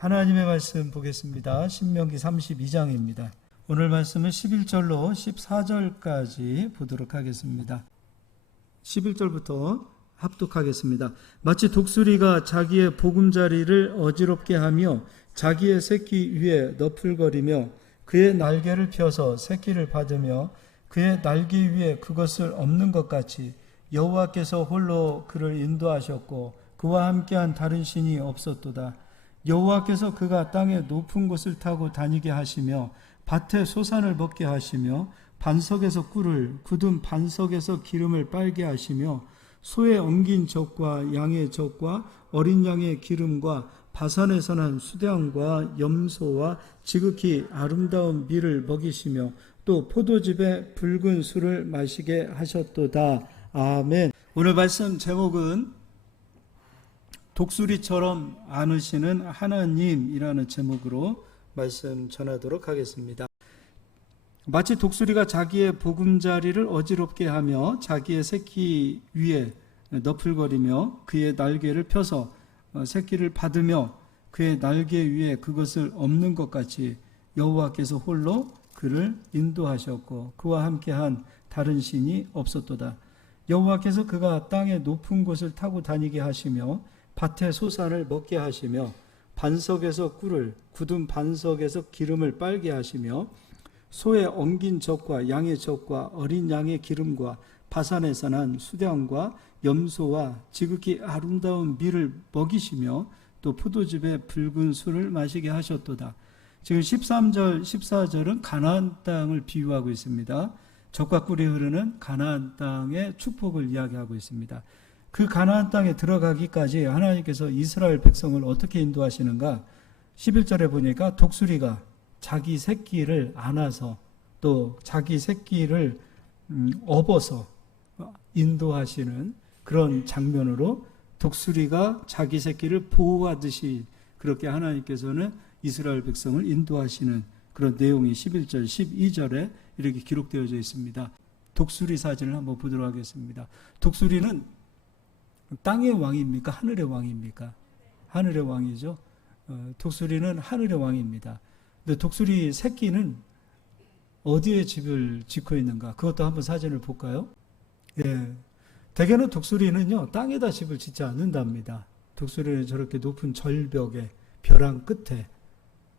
하나님의 말씀 보겠습니다. 신명기 32장입니다. 오늘 말씀은 11절로 14절까지 보도록 하겠습니다. 11절부터 합독하겠습니다. 마치 독수리가 자기의 보금자리를 어지럽게 하며 자기의 새끼 위에 너풀거리며 그의 날개를 펴서 새끼를 받으며 그의 날개 위에 그것을 엎는 것 같이 여호와께서 홀로 그를 인도하셨고 그와 함께한 다른 신이 없었도다. 여호와께서 그가 땅의 높은 곳을 타고 다니게 하시며 밭에 소산을 먹게 하시며 반석에서 꿀을 굳은 반석에서 기름을 빨게 하시며 소의 엉긴 젖과 양의 젖과 어린 양의 기름과 바산에서 난 수량과 염소와 지극히 아름다운 밀을 먹이시며 또 포도즙에 붉은 술을 마시게 하셨도다. 아멘. 오늘 말씀 제목은 독수리처럼 안으시는 하나님이라는 제목으로 말씀 전하도록 하겠습니다. 마치 독수리가 자기의 보금자리를 어지럽게 하며 자기의 새끼 위에 너풀거리며 그의 날개를 펴서 새끼를 받으며 그의 날개 위에 그것을 엎는 것 같이 여호와께서 홀로 그를 인도하셨고 그와 함께한 다른 신이 없었도다. 여호와께서 그가 땅의 높은 곳을 타고 다니게 하시며 밭에 소산을 먹게 하시며 반석에서 꿀을 굳은 반석에서 기름을 빨게 하시며 소의 엉긴 젖과 양의 젖과 어린 양의 기름과 바산에서 난 수량과 염소와 지극히 아름다운 밀을 먹이시며 또 포도즙에 붉은 술을 마시게 하셨도다. 지금 13절 14절은 가나안 땅을 비유하고 있습니다. 젖과 꿀이 흐르는 가나안 땅의 축복을 이야기하고 있습니다. 그 가나안 땅에 들어가기까지 하나님께서 이스라엘 백성을 어떻게 인도하시는가? 11절에 보니까 독수리가 자기 새끼를 안아서 또 자기 새끼를 업어서 인도하시는 그런 장면으로 독수리가 자기 새끼를 보호하듯이 그렇게 하나님께서는 이스라엘 백성을 인도하시는 그런 내용이 11절, 12절에 이렇게 기록되어져 있습니다. 독수리 사진을 한번 보도록 하겠습니다. 독수리는 땅의 왕입니까? 하늘의 왕입니까? 하늘의 왕이죠. 독수리는 하늘의 왕입니다. 근데 독수리 새끼는 어디에 집을 짓고 있는가? 그것도 한번 사진을 볼까요? 예. 대개는 독수리는요, 땅에다 집을 짓지 않는답니다. 독수리는 저렇게 높은 절벽에, 벼랑 끝에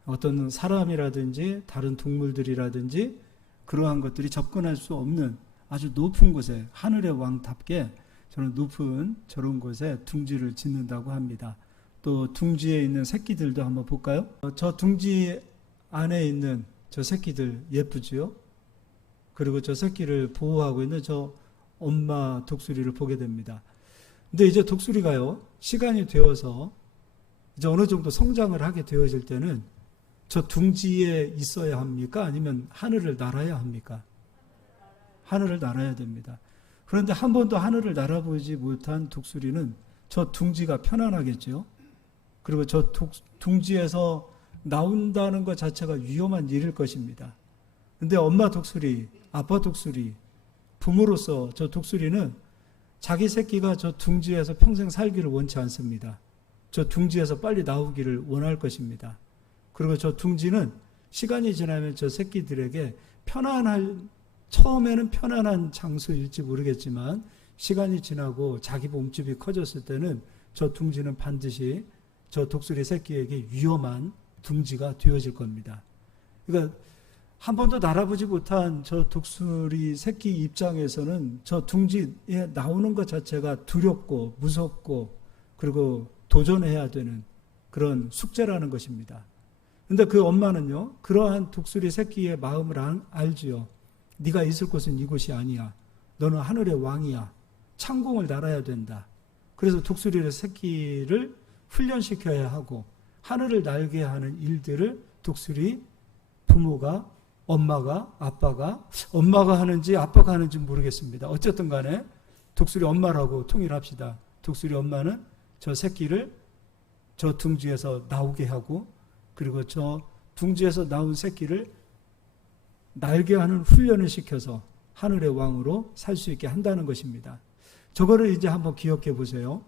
어떤 사람이라든지 다른 동물들이라든지 그러한 것들이 접근할 수 없는 아주 높은 곳에 하늘의 왕답게 저는 높은 저런 곳에 둥지를 짓는다고 합니다. 또 둥지에 있는 새끼들도 한번 볼까요? 저 둥지 안에 있는 저 새끼들 예쁘지요? 그리고 저 새끼를 보호하고 있는 저 엄마 독수리를 보게 됩니다. 근데 이제 독수리가요, 시간이 되어서 이제 어느 정도 성장을 하게 되어질 때는 저 둥지에 있어야 합니까? 아니면 하늘을 날아야 합니까? 하늘을 날아야 됩니다. 그런데 한 번도 하늘을 날아보지 못한 독수리는 저 둥지가 편안하겠죠. 그리고 저 둥지에서 나온다는 것 자체가 위험한 일일 것입니다. 그런데 엄마 독수리, 아빠 독수리, 부모로서 저 독수리는 자기 새끼가 저 둥지에서 평생 살기를 원치 않습니다. 저 둥지에서 빨리 나오기를 원할 것입니다. 그리고 저 둥지는 시간이 지나면 저 새끼들에게 처음에는 편안한 장소일지 모르겠지만 시간이 지나고 자기 몸집이 커졌을 때는 저 둥지는 반드시 저 독수리 새끼에게 위험한 둥지가 되어질 겁니다. 그러니까 한 번도 날아보지 못한 저 독수리 새끼 입장에서는 저 둥지에 나오는 것 자체가 두렵고 무섭고 그리고 도전해야 되는 그런 숙제라는 것입니다. 그런데 그 엄마는요, 그러한 독수리 새끼의 마음을 알지요. 네가 있을 곳은 이곳이 아니야. 너는 하늘의 왕이야. 창공을 날아야 된다. 그래서 독수리의 새끼를 훈련시켜야 하고 하늘을 날게 하는 일들을 독수리 부모가, 엄마가, 아빠가, 엄마가 하는지 아빠가 하는지 모르겠습니다. 어쨌든 간에 독수리 엄마라고 통일합시다. 독수리 엄마는 저 새끼를 저 둥지에서 나오게 하고 그리고 저 둥지에서 나온 새끼를 날게 하는 훈련을 시켜서 하늘의 왕으로 살 수 있게 한다는 것입니다. 저거를 이제 한번 기억해 보세요.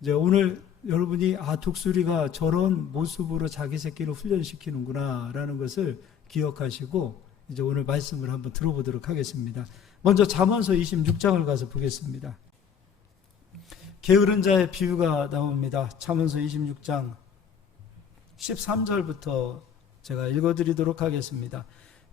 이제 오늘 여러분이 독수리가 저런 모습으로 자기 새끼를 훈련시키는구나 라는 것을 기억하시고 이제 오늘 말씀을 한번 들어보도록 하겠습니다. 먼저 잠언서 26장을 가서 보겠습니다. 게으른 자의 비유가 나옵니다. 잠언서 26장 13절부터 제가 읽어드리도록 하겠습니다.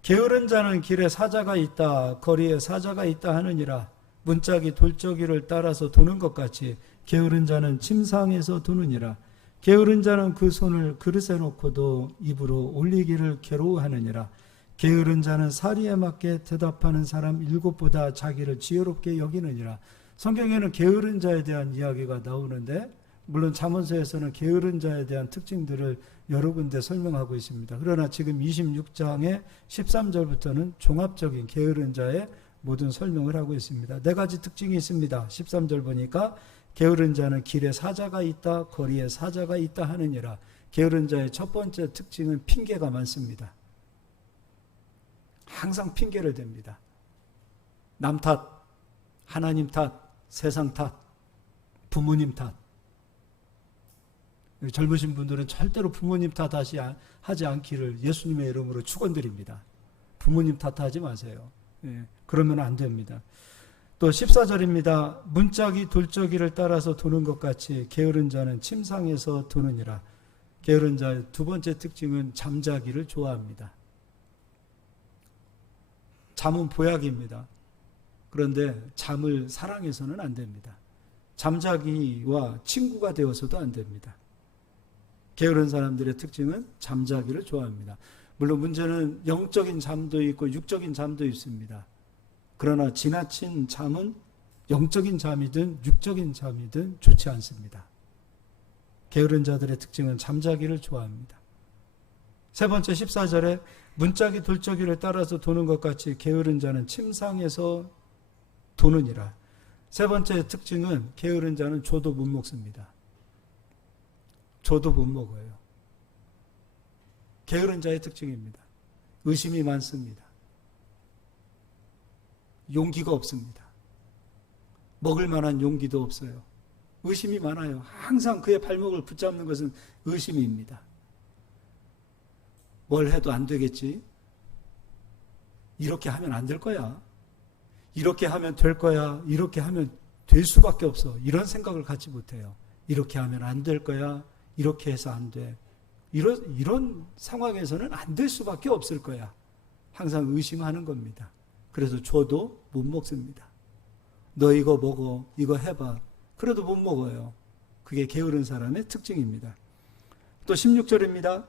게으른 자는 길에 사자가 있다, 거리에 사자가 있다 하느니라. 문짝이 돌적이를 따라서 도는 것 같이 게으른 자는 침상에서 도느니라. 게으른 자는 그 손을 그릇에 놓고도 입으로 올리기를 괴로워하느니라. 게으른 자는 사리에 맞게 대답하는 사람 7보다 자기를 지혜롭게 여기느니라. 성경에는 게으른 자에 대한 이야기가 나오는데 물론 잠언서에서는 게으른 자에 대한 특징들을 여러 군데 설명하고 있습니다. 그러나 지금 26장의 13절부터는 종합적인 게으른 자의 모든 설명을 하고 있습니다. 네 가지 특징이 있습니다. 13절 보니까 게으른 자는 길에 사자가 있다, 거리에 사자가 있다 하느니라. 게으른 자의 첫 번째 특징은 핑계가 많습니다. 항상 핑계를 댑니다. 남 탓, 하나님 탓, 세상 탓, 부모님 탓. 젊으신 분들은 절대로 부모님 탓하지 않기를 예수님의 이름으로 축원드립니다. 부모님 탓하지 마세요. 그러면 안 됩니다. 또 14절입니다. 문짝이 돌적이를 따라서 도는 것 같이 게으른 자는 침상에서 도느니라. 게으른 자의 두 번째 특징은 잠자기를 좋아합니다. 잠은 보약입니다. 그런데 잠을 사랑해서는 안 됩니다. 잠자기와 친구가 되어서도 안 됩니다. 게으른 사람들의 특징은 잠자기를 좋아합니다. 물론 문제는 영적인 잠도 있고 육적인 잠도 있습니다. 그러나 지나친 잠은 영적인 잠이든 육적인 잠이든 좋지 않습니다. 게으른 자들의 특징은 잠자기를 좋아합니다. 세 번째 14절에 문짝이 돌적이를 따라서 도는 것 같이 게으른 자는 침상에서 도느니라. 세 번째 특징은 게으른 자는 조도 못 먹습니다. 조도 못 먹어요. 게으른 자의 특징입니다. 의심이 많습니다. 용기가 없습니다. 먹을 만한 용기도 없어요. 의심이 많아요. 항상 그의 발목을 붙잡는 것은 의심입니다. 뭘 해도 안 되겠지? 이렇게 하면 안 될 거야. 이렇게 하면 될 거야. 이렇게 하면 될 수밖에 없어. 이런 생각을 갖지 못해요. 이렇게 하면 안 될 거야. 이렇게 해서 안 돼. 이런 상황에서는 안 될 수밖에 없을 거야. 항상 의심하는 겁니다. 그래서 저도 못 먹습니다. 너 이거 먹어. 이거 해봐. 그래도 못 먹어요. 그게 게으른 사람의 특징입니다. 또 16절입니다.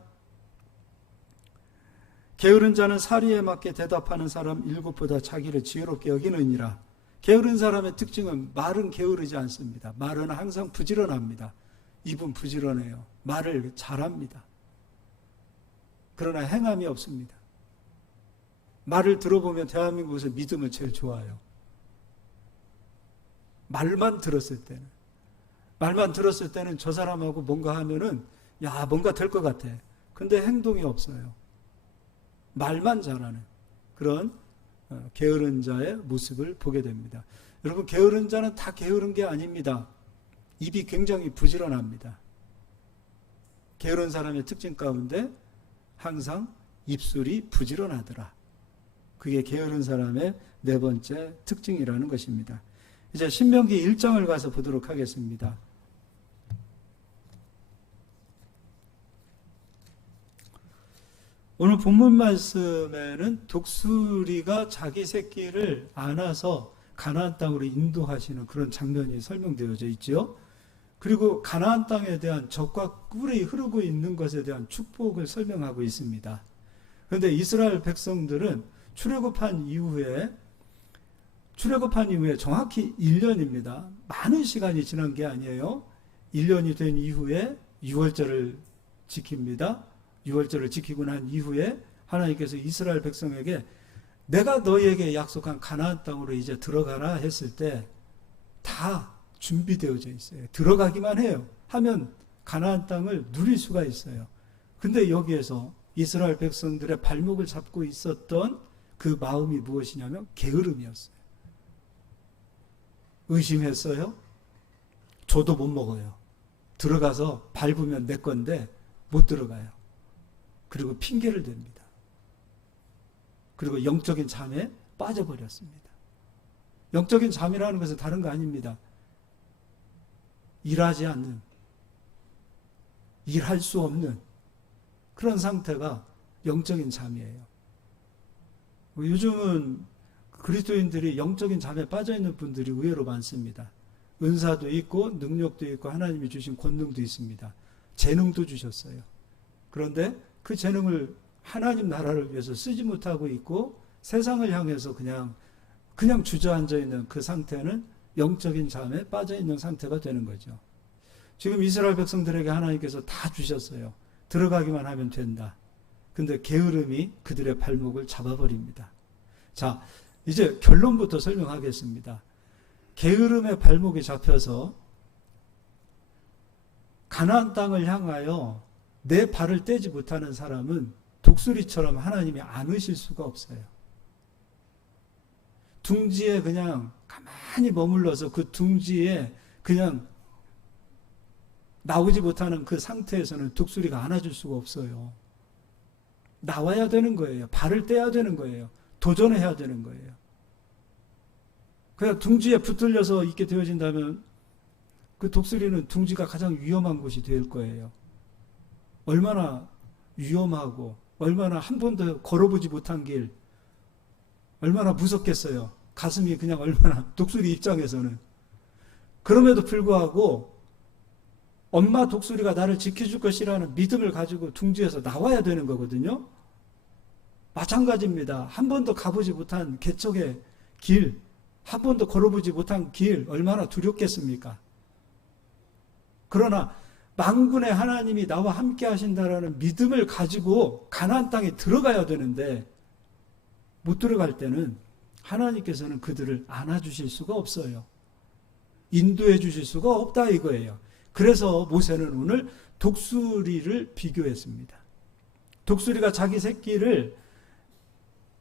게으른 자는 사리에 맞게 대답하는 사람 7보다 자기를 지혜롭게 여기느니라. 게으른 사람의 특징은 말은 게으르지 않습니다. 말은 항상 부지런합니다. 입은 부지런해요. 말을 잘합니다. 그러나 행함이 없습니다. 말을 들어보면 대한민국에서 믿음을 제일 좋아해요. 말만 들었을 때는 저 사람하고 뭔가 하면은 야 뭔가 될 것 같아. 근데 행동이 없어요. 말만 잘하는 그런 게으른 자의 모습을 보게 됩니다. 여러분 게으른 자는 다 게으른 게 아닙니다. 입이 굉장히 부지런합니다. 게으른 사람의 특징 가운데 항상 입술이 부지런하더라. 그게 게으른 사람의 네 번째 특징이라는 것입니다. 이제 신명기 1장을 가서 보도록 하겠습니다. 오늘 본문 말씀에는 독수리가 자기 새끼를 안아서 가나안 땅으로 인도하시는 그런 장면이 설명되어져 있죠. 그리고 가나안 땅에 대한 젖과 꿀이 흐르고 있는 것에 대한 축복을 설명하고 있습니다. 그런데 이스라엘 백성들은 출애굽한 이후에 정확히 1년입니다. 많은 시간이 지난 게 아니에요. 1년이 된 이후에 유월절을 지킵니다. 유월절을 지키고 난 이후에 하나님께서 이스라엘 백성에게 내가 너희에게 약속한 가나안 땅으로 이제 들어가라 했을 때 다 준비되어져 있어요. 들어가기만 해요. 하면 가나안 땅을 누릴 수가 있어요. 근데 여기에서 이스라엘 백성들의 발목을 잡고 있었던 그 마음이 무엇이냐면 게으름이었어요. 의심했어요. 저도 못 먹어요. 들어가서 밟으면 내 건데 못 들어가요. 그리고 핑계를 댑니다. 그리고 영적인 잠에 빠져버렸습니다. 영적인 잠이라는 것은 다른 거 아닙니다. 일하지 않는, 일할 수 없는 그런 상태가 영적인 잠이에요. 요즘은 그리스도인들이 영적인 잠에 빠져있는 분들이 의외로 많습니다. 은사도 있고 능력도 있고 하나님이 주신 권능도 있습니다. 재능도 주셨어요. 그런데 그 재능을 하나님 나라를 위해서 쓰지 못하고 있고 세상을 향해서 그냥 주저앉아 있는 그 상태는 영적인 잠에 빠져 있는 상태가 되는 거죠. 지금 이스라엘 백성들에게 하나님께서 다 주셨어요. 들어가기만 하면 된다. 근데 게으름이 그들의 발목을 잡아버립니다. 자, 이제 결론부터 설명하겠습니다. 게으름의 발목이 잡혀서 가나안 땅을 향하여 내 발을 떼지 못하는 사람은 독수리처럼 하나님이 안으실 수가 없어요. 둥지에 그냥 가만히 머물러서 그 둥지에 그냥 나오지 못하는 그 상태에서는 독수리가 안아줄 수가 없어요. 나와야 되는 거예요. 발을 떼야 되는 거예요. 도전해야 되는 거예요. 그냥 둥지에 붙들려서 있게 되어진다면 그 독수리는 둥지가 가장 위험한 곳이 될 거예요. 얼마나 위험하고 얼마나 한 번도 걸어보지 못한 길, 얼마나 무섭겠어요. 가슴이 그냥 얼마나, 독수리 입장에서는. 그럼에도 불구하고 엄마 독수리가 나를 지켜줄 것이라는 믿음을 가지고 둥지에서 나와야 되는 거거든요. 마찬가지입니다. 한 번도 가보지 못한 개척의 길, 한 번도 걸어보지 못한 길, 얼마나 두렵겠습니까? 그러나 만군의 하나님이 나와 함께 하신다라는 믿음을 가지고 가나안 땅에 들어가야 되는데 못 들어갈 때는 하나님께서는 그들을 안아주실 수가 없어요. 인도해 주실 수가 없다 이거예요. 그래서 모세는 오늘 독수리를 비교했습니다. 독수리가 자기 새끼를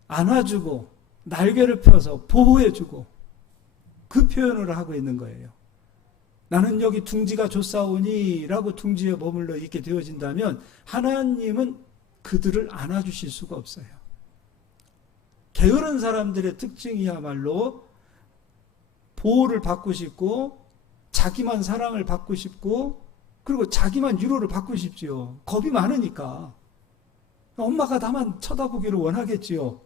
안아주고 날개를 펴서 보호해주고 그 표현을 하고 있는 거예요. 나는 여기 둥지가 좋사오니 라고 둥지에 머물러 있게 되어진다면 하나님은 그들을 안아주실 수가 없어요. 게으른 사람들의 특징이야말로 보호를 받고 싶고 자기만 사랑을 받고 싶고 그리고 자기만 위로를 받고 싶지요. 겁이 많으니까. 엄마가 나만 쳐다보기를 원하겠지요.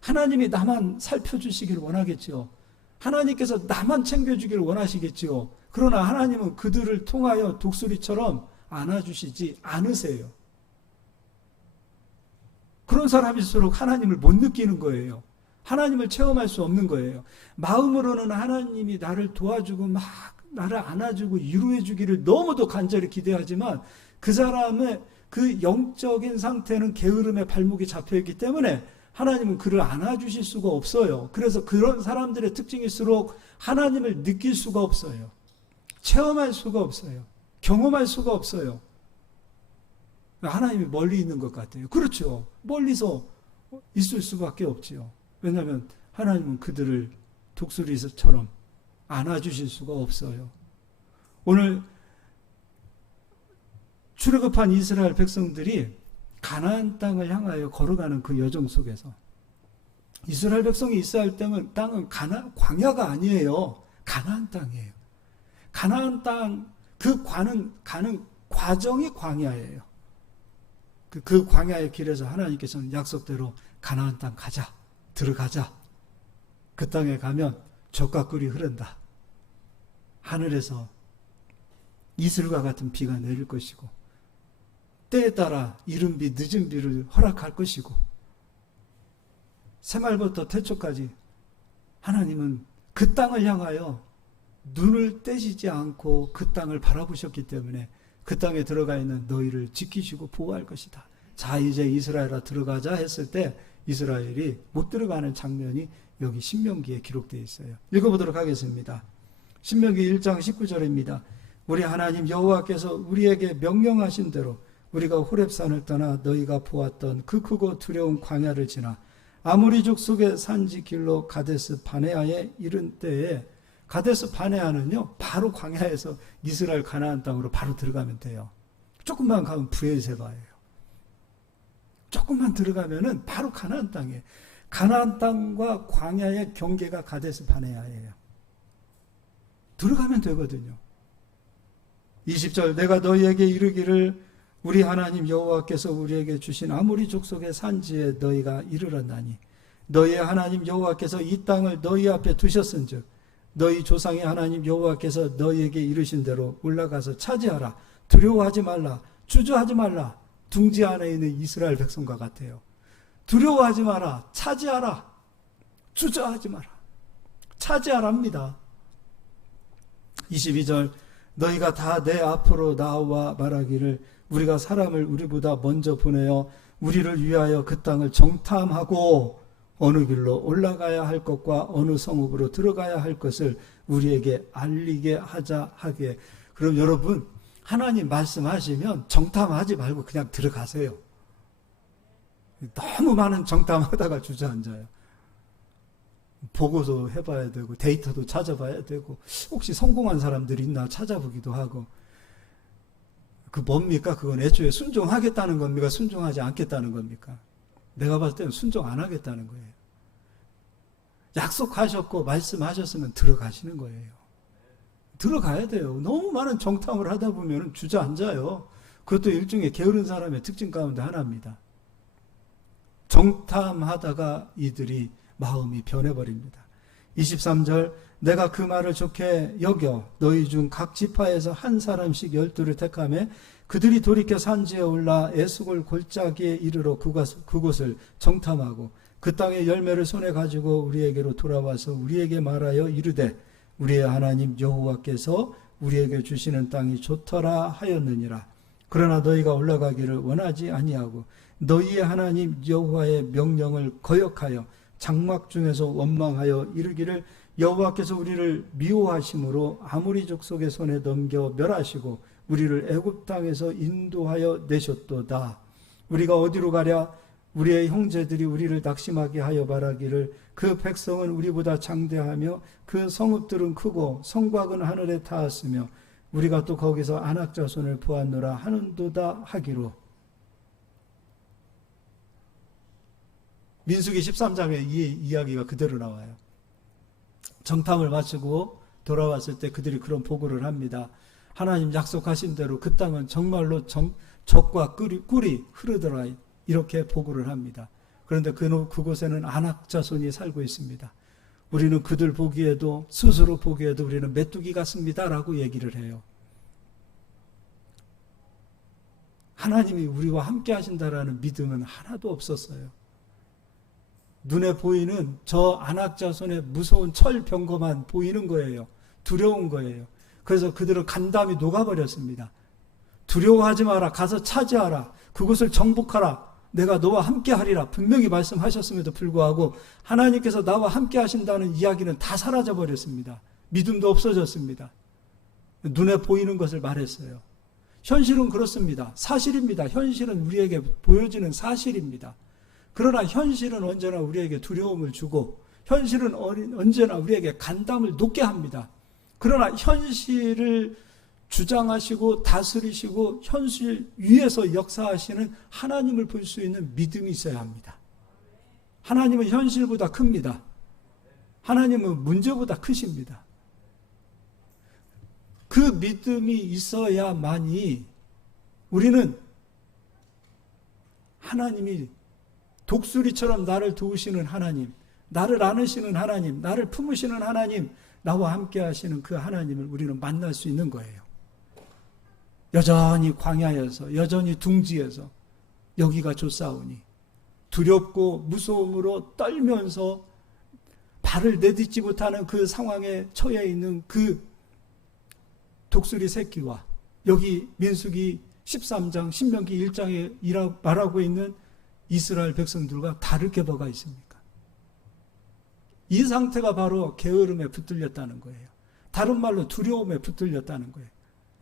하나님이 나만 살펴주시기를 원하겠지요. 하나님께서 나만 챙겨주기를 원하시겠지요. 그러나 하나님은 그들을 통하여 독수리처럼 안아주시지 않으세요. 그런 사람일수록 하나님을 못 느끼는 거예요. 하나님을 체험할 수 없는 거예요. 마음으로는 하나님이 나를 도와주고 막 나를 안아주고 위로해 주기를 너무도 간절히 기대하지만 그 사람의 그 영적인 상태는 게으름의 발목이 잡혀있기 때문에 하나님은 그를 안아주실 수가 없어요. 그래서 그런 사람들의 특징일수록 하나님을 느낄 수가 없어요. 체험할 수가 없어요. 경험할 수가 없어요. 하나님이 멀리 있는 것 같아요. 그렇죠. 멀리서 있을 수밖에 없지요. 왜냐하면 하나님은 그들을 독수리처럼 안아주실 수가 없어요. 오늘 출애굽한 이스라엘 백성들이 가나안 땅을 향하여 걸어가는 그 여정 속에서 이스라엘 백성이 있어야 할 땅은 광야가 아니에요. 가나안 땅이에요. 가나안 땅 그 가는 과정이 광야예요. 그 광야의 길에서 하나님께서는 약속대로 가나안 땅 가자, 들어가자. 그 땅에 가면 젖과 꿀이 흐른다. 하늘에서 이슬과 같은 비가 내릴 것이고 때에 따라 이른 비, 늦은 비를 허락할 것이고 새말부터 태초까지 하나님은 그 땅을 향하여 눈을 떼시지 않고 그 땅을 바라보셨기 때문에 그 땅에 들어가 있는 너희를 지키시고 보호할 것이다. 자, 이제 이스라엘아 들어가자 했을 때 이스라엘이 못 들어가는 장면이 여기 신명기에 기록되어 있어요. 읽어보도록 하겠습니다. 신명기 1장 19절입니다. 우리 하나님 여호와께서 우리에게 명령하신 대로 우리가 호렙산을 떠나 너희가 보았던 그 크고 두려운 광야를 지나 아모리 족속의 산지 길로 가데스 바네아에 이른 때에 가데스 바네아는요, 바로 광야에서 이스라엘 가나안 땅으로 바로 들어가면 돼요. 조금만 가면 브에세바예요. 조금만 들어가면은 바로 가나안 땅이에요. 가나안 땅과 광야의 경계가 가데스 바네아예요. 들어가면 되거든요. 20절, 내가 너희에게 이르기를 우리 하나님 여호와께서 우리에게 주신 아모리 족속의 산지에 너희가 이르렀나니 너희의 하나님 여호와께서 이 땅을 너희 앞에 두셨은즉 너희 조상의 하나님 여호와께서 너희에게 이르신 대로 올라가서 차지하라. 두려워하지 말라. 주저하지 말라. 둥지 안에 있는 이스라엘 백성과 같아요. 두려워하지 마라. 차지하라. 주저하지 마라. 차지하랍니다. 22절, 너희가 다 내 앞으로 나와 말하기를 우리가 사람을 우리보다 먼저 보내어 우리를 위하여 그 땅을 정탐하고 어느 길로 올라가야 할 것과 어느 성읍으로 들어가야 할 것을 우리에게 알리게 하자 하기에. 그럼 여러분, 하나님 말씀하시면 정탐하지 말고 그냥 들어가세요. 너무 많은 정탐하다가 주저앉아요. 보고도 해봐야 되고 데이터도 찾아봐야 되고 혹시 성공한 사람들이 있나 찾아보기도 하고. 그 뭡니까? 그건 애초에 순종하겠다는 겁니까? 순종하지 않겠다는 겁니까? 내가 봤을 때는 순종 안 하겠다는 거예요. 약속하셨고 말씀하셨으면 들어가시는 거예요. 들어가야 돼요. 너무 많은 정탐을 하다 보면 주저앉아요. 그것도 일종의 게으른 사람의 특징 가운데 하나입니다. 정탐하다가 이들이 마음이 변해버립니다. 23절, 내가 그 말을 좋게 여겨 너희 중 각 지파에서 한 사람씩 12를 택하며 그들이 돌이켜 산지에 올라 에스골 골짜기에 이르러 그곳을 정탐하고 그 땅의 열매를 손에 가지고 우리에게로 돌아와서 우리에게 말하여 이르되 우리의 하나님 여호와께서 우리에게 주시는 땅이 좋더라 하였느니라. 그러나 너희가 올라가기를 원하지 아니하고 너희의 하나님 여호와의 명령을 거역하여 장막 중에서 원망하여 이르기를 여호와께서 우리를 미워하심으로 아모리 족속의 손에 넘겨 멸하시고 우리를 애굽 땅에서 인도하여 내셨도다. 우리가 어디로 가랴? 우리의 형제들이 우리를 낙심하게 하여 말하기를 그 백성은 우리보다 장대하며 그 성읍들은 크고 성곽은 하늘에 닿았으며 우리가 또 거기서 아낙 자손을 보았노라 하는도다 하기로. 민수기 13장에 이 이야기가 그대로 나와요. 정탐을 마치고 돌아왔을 때 그들이 그런 보고를 합니다. 하나님 약속하신 대로 그 땅은 정말로 젖과 꿀이 흐르더라 이렇게 보고를 합니다. 그런데 그곳에는 아낙 자손이 살고 있습니다. 우리는 그들 보기에도 스스로 보기에도 우리는 메뚜기 같습니다 라고 얘기를 해요. 하나님이 우리와 함께 하신다라는 믿음은 하나도 없었어요. 눈에 보이는 저 아낙 자손의 무서운 철병거만 보이는 거예요. 두려운 거예요. 그래서 그들은 간담이 녹아버렸습니다. 두려워하지 마라. 가서 차지하라. 그곳을 정복하라. 내가 너와 함께 하리라. 분명히 말씀하셨음에도 불구하고 하나님께서 나와 함께 하신다는 이야기는 다 사라져버렸습니다. 믿음도 없어졌습니다. 눈에 보이는 것을 말했어요. 현실은 그렇습니다. 사실입니다. 현실은 우리에게 보여지는 사실입니다. 그러나 현실은 언제나 우리에게 두려움을 주고 현실은 언제나 우리에게 간담을 놓게 합니다. 그러나 현실을 주장하시고 다스리시고 현실 위에서 역사하시는 하나님을 볼 수 있는 믿음이 있어야 합니다. 하나님은 현실보다 큽니다. 하나님은 문제보다 크십니다. 그 믿음이 있어야만이 우리는 하나님이 독수리처럼 나를 도우시는 하나님, 나를 안으시는 하나님, 나를 품으시는 하나님, 나와 함께 하시는 그 하나님을 우리는 만날 수 있는 거예요. 여전히 광야에서, 여전히 둥지에서 여기가 좋사오니 두렵고 무서움으로 떨면서 발을 내딛지 못하는 그 상황에 처해 있는 그 독수리 새끼와 여기 민수기 13장, 신명기 1장에 말하고 있는 이스라엘 백성들과 다를 게 뭐가 있습니까? 이 상태가 바로 게으름에 붙들렸다는 거예요. 다른 말로 두려움에 붙들렸다는 거예요.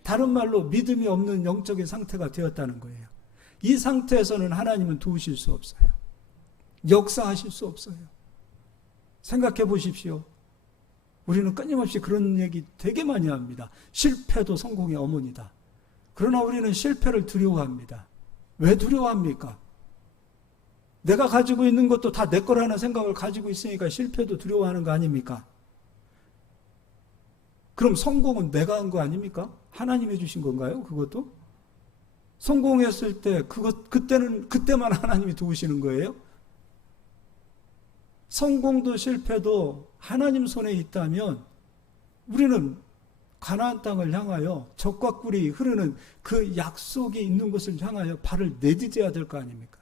다른 말로 믿음이 없는 영적인 상태가 되었다는 거예요. 이 상태에서는 하나님은 도우실 수 없어요. 역사하실 수 없어요. 생각해 보십시오. 우리는 끊임없이 그런 얘기 되게 많이 합니다. 실패도 성공의 어머니다. 그러나 우리는 실패를 두려워합니다. 왜 두려워합니까? 내가 가지고 있는 것도 다 내 거라는 생각을 가지고 있으니까 실패도 두려워하는 거 아닙니까? 그럼 성공은 내가 한 거 아닙니까? 하나님이 주신 건가요? 그것도? 성공했을 때 그때만 하나님이 도우시는 거예요? 성공도 실패도 하나님 손에 있다면 우리는 가나안 땅을 향하여 적과 꿀이 흐르는 그 약속이 있는 곳을 향하여 발을 내디뎌야 될 거 아닙니까?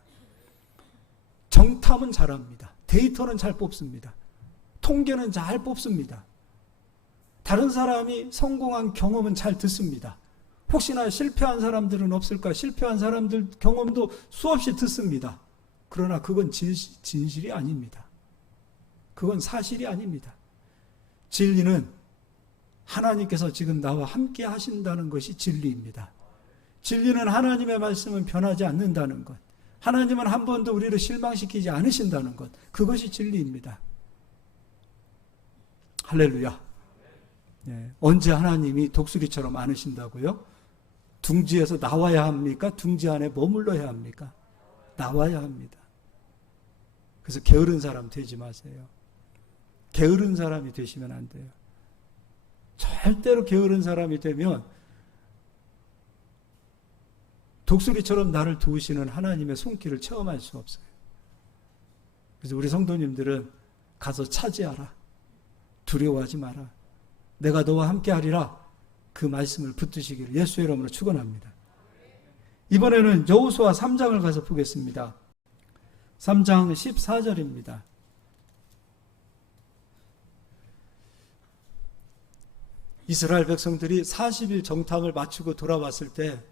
정탐은 잘합니다. 데이터는 잘 뽑습니다. 통계는 잘 뽑습니다. 다른 사람이 성공한 경험은 잘 듣습니다. 혹시나 실패한 사람들은 없을까? 실패한 사람들 경험도 수없이 듣습니다. 그러나 그건 진실이 아닙니다. 그건 사실이 아닙니다. 진리는 하나님께서 지금 나와 함께 하신다는 것이 진리입니다. 진리는 하나님의 말씀은 변하지 않는다는 것. 하나님은 한 번도 우리를 실망시키지 않으신다는 것. 그것이 진리입니다. 할렐루야. 네. 언제 하나님이 독수리처럼 안으신다고요? 둥지에서 나와야 합니까? 둥지 안에 머물러야 합니까? 나와야 합니다. 그래서 게으른 사람 되지 마세요. 게으른 사람이 되시면 안 돼요. 절대로 게으른 사람이 되면 독수리처럼 나를 도우시는 하나님의 손길을 체험할 수 없어요. 그래서 우리 성도님들은 가서 차지하라. 두려워하지 마라. 내가 너와 함께 하리라. 그 말씀을 붙드시기를 예수의 이름으로 축원합니다. 이번에는 여호수아 3장을 가서 보겠습니다. 3장 14절입니다. 이스라엘 백성들이 40일 정탐을 마치고 돌아왔을 때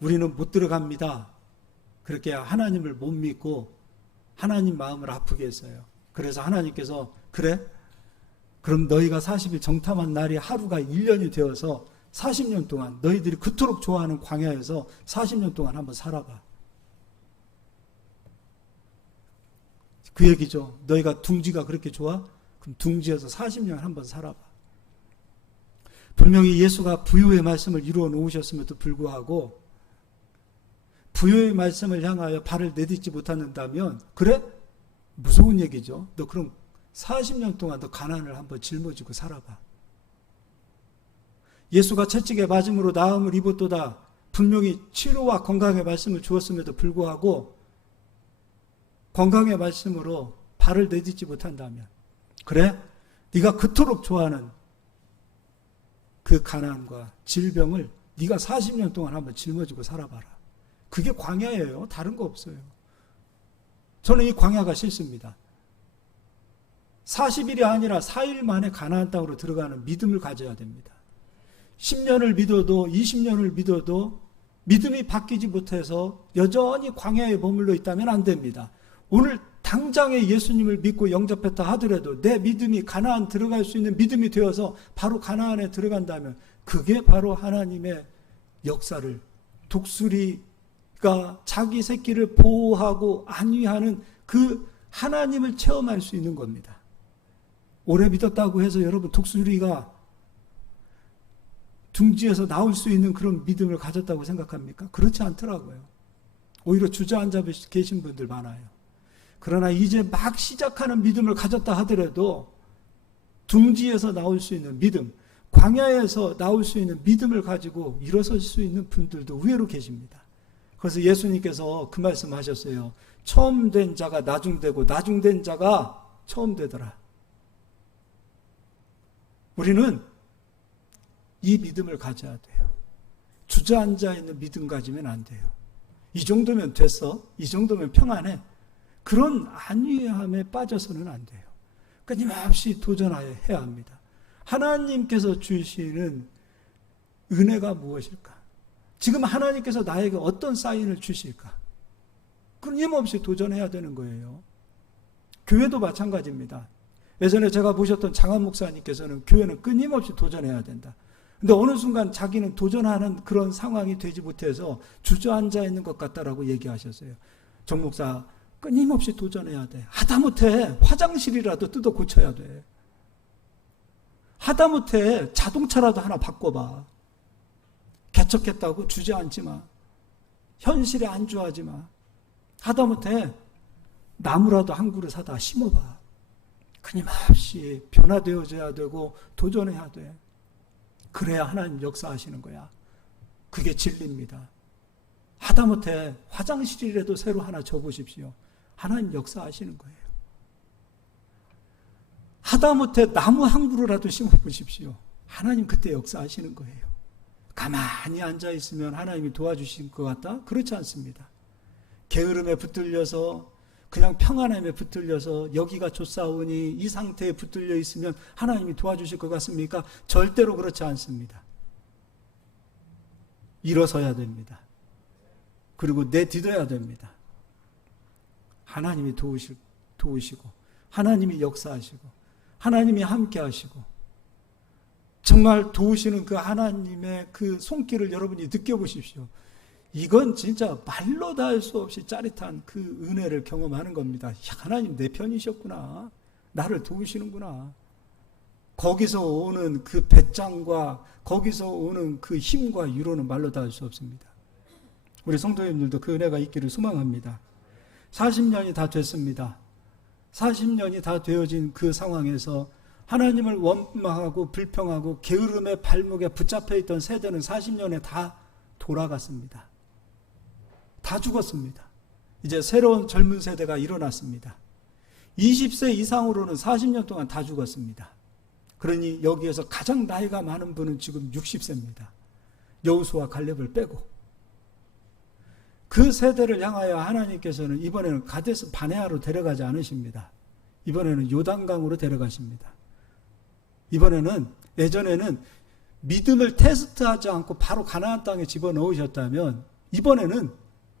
우리는 못 들어갑니다. 그렇게 하나님을 못 믿고 하나님 마음을 아프게 했어요. 그래서 하나님께서 그래? 그럼 너희가 40일 정탐한 날이 하루가 1년이 되어서 40년 동안 너희들이 그토록 좋아하는 광야에서 40년 동안 한번 살아봐. 그 얘기죠. 너희가 둥지가 그렇게 좋아? 그럼 둥지에서 40년 한번 살아봐. 분명히 예수가 부요의 말씀을 이루어 놓으셨음에도 불구하고 부요의 말씀을 향하여 발을 내딛지 못한다면 그래? 무서운 얘기죠. 너 그럼 40년 동안 너 가난을 한번 짊어지고 살아봐. 예수가 채찍에 맞음으로 나음을 입었도다. 분명히 치료와 건강의 말씀을 주었음에도 불구하고 건강의 말씀으로 발을 내딛지 못한다면 그래? 네가 그토록 좋아하는 그 가난과 질병을 네가 40년 동안 한번 짊어지고 살아봐라. 그게 광야예요. 다른 거 없어요. 저는 이 광야가 싫습니다. 40일이 아니라 4일 만에 가나안 땅으로 들어가는 믿음을 가져야 됩니다. 10년을 믿어도 20년을 믿어도 믿음이 바뀌지 못해서 여전히 광야에 머물러 있다면 안 됩니다. 오늘 당장에 예수님을 믿고 영접했다 하더라도 내 믿음이 가나안 들어갈 수 있는 믿음이 되어서 바로 가나안에 들어간다면 그게 바로 하나님의 역사를 독수리가 자기 새끼를 보호하고 안위하는 그 하나님을 체험할 수 있는 겁니다. 오래 믿었다고 해서 여러분 독수리가 둥지에서 나올 수 있는 그런 믿음을 가졌다고 생각합니까? 그렇지 않더라고요. 오히려 주저앉아 계신 분들 많아요. 그러나 이제 막 시작하는 믿음을 가졌다 하더라도 둥지에서 나올 수 있는 믿음, 광야에서 나올 수 있는 믿음을 가지고 일어설 수 있는 분들도 의외로 계십니다. 그래서 예수님께서 그 말씀하셨어요. 처음 된 자가 나중되고 나중된 자가 처음 되더라. 우리는 이 믿음을 가져야 돼요. 주저앉아 있는 믿음 가지면 안 돼요. 이 정도면 됐어? 이 정도면 평안해? 그런 안위함에 빠져서는 안 돼요. 끊임없이 도전해야 합니다. 하나님께서 주시는 은혜가 무엇일까? 지금 하나님께서 나에게 어떤 사인을 주실까? 끊임없이 도전해야 되는 거예요. 교회도 마찬가지입니다. 예전에 제가 보셨던 장한 목사님께서는 교회는 끊임없이 도전해야 된다. 근데 어느 순간 자기는 도전하는 그런 상황이 되지 못해서 주저앉아 있는 것 같다라고 얘기하셨어요. 정 목사 끊임없이 도전해야 돼. 하다못해 화장실이라도 뜯어 고쳐야 돼. 하다못해 자동차라도 하나 바꿔봐. 개척했다고 주저앉지 마. 현실에 안주하지 마. 하다못해 나무라도 한 그루 사다 심어봐. 끊임없이 변화되어져야 되고 도전해야 돼. 그래야 하나님 역사하시는 거야. 그게 진리입니다. 하다못해 화장실이라도 새로 하나 줘보십시오. 하나님 역사하시는 거예요. 하다못해 나무 한 그루라도 심어보십시오. 하나님 그때 역사하시는 거예요. 가만히 앉아있으면 하나님이 도와주실 것 같다? 그렇지 않습니다. 게으름에 붙들려서 그냥 평안함에 붙들려서 여기가 좋사오니 이 상태에 붙들려 있으면 하나님이 도와주실 것 같습니까? 절대로 그렇지 않습니다. 일어서야 됩니다. 그리고 내딛어야 됩니다. 하나님이 도우시고 하나님이 역사하시고 하나님이 함께 하시고 정말 도우시는 그 하나님의 그 손길을 여러분이 느껴보십시오. 이건 진짜 말로 다 할 수 없이 짜릿한 그 은혜를 경험하는 겁니다. 하나님 내 편이셨구나. 나를 도우시는구나. 거기서 오는 그 배짱과 거기서 오는 그 힘과 위로는 말로 다 할 수 없습니다. 우리 성도님들도 그 은혜가 있기를 소망합니다. 40년이 다 됐습니다. 40년이 다 되어진 그 상황에서 하나님을 원망하고 불평하고 게으름의 발목에 붙잡혀 있던 세대는 40년에 다 돌아갔습니다. 다 죽었습니다. 이제 새로운 젊은 세대가 일어났습니다. 20세 이상으로는 40년 동안 다 죽었습니다. 그러니 여기에서 가장 나이가 많은 분은 지금 60세입니다. 여호수아 갈렙을 빼고. 그 세대를 향하여 하나님께서는 이번에는 가데스 바네아로 데려가지 않으십니다. 이번에는 요단강으로 데려가십니다. 이번에는 예전에는 믿음을 테스트하지 않고 바로 가나안 땅에 집어넣으셨다면 이번에는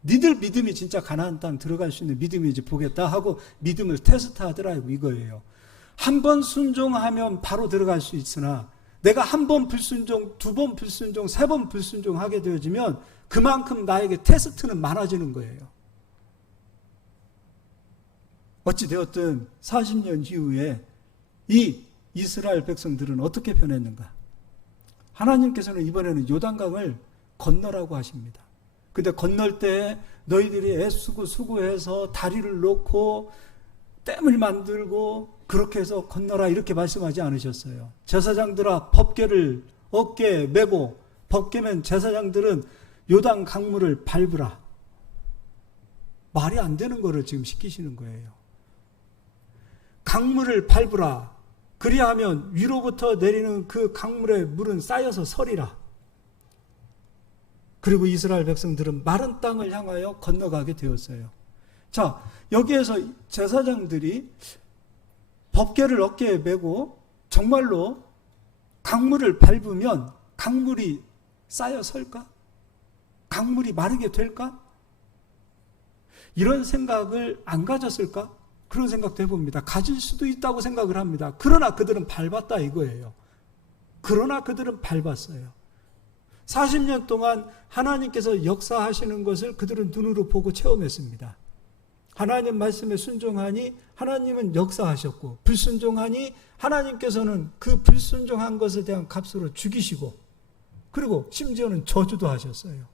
니들 믿음이 진짜 가나안 땅 들어갈 수 있는 믿음인지 보겠다 하고 믿음을 테스트하더라고 이거예요. 한 번 순종하면 바로 들어갈 수 있으나 내가 한 번 불순종, 두 번 불순종, 세 번 불순종하게 되어지면 그만큼 나에게 테스트는 많아지는 거예요. 어찌되었든 40년 이후에 이 이스라엘 백성들은 어떻게 변했는가? 하나님께서는 이번에는 요단강을 건너라고 하십니다. 근데 건널 때 너희들이 애쓰고 수고해서 다리를 놓고 댐을 만들고 그렇게 해서 건너라 이렇게 말씀하지 않으셨어요. 제사장들아 법궤를 어깨에 메고 법궤면 제사장들은 요단 강물을 밟으라. 말이 안 되는 거를 지금 시키시는 거예요. 강물을 밟으라. 그리하면 위로부터 내리는 그 강물의 물은 쌓여서 서리라. 그리고 이스라엘 백성들은 마른 땅을 향하여 건너가게 되었어요. 자, 여기에서 제사장들이 법궤를 어깨에 메고 정말로 강물을 밟으면 강물이 쌓여 설까? 강물이 마르게 될까? 이런 생각을 안 가졌을까? 그런 생각도 해봅니다. 가질 수도 있다고 생각을 합니다. 그러나 그들은 밟았다 이거예요. 그러나 그들은 밟았어요. 40년 동안 하나님께서 역사하시는 것을 그들은 눈으로 보고 체험했습니다. 하나님 말씀에 순종하니 하나님은 역사하셨고, 불순종하니 하나님께서는 그 불순종한 것에 대한 값으로 죽이시고, 그리고 심지어는 저주도 하셨어요.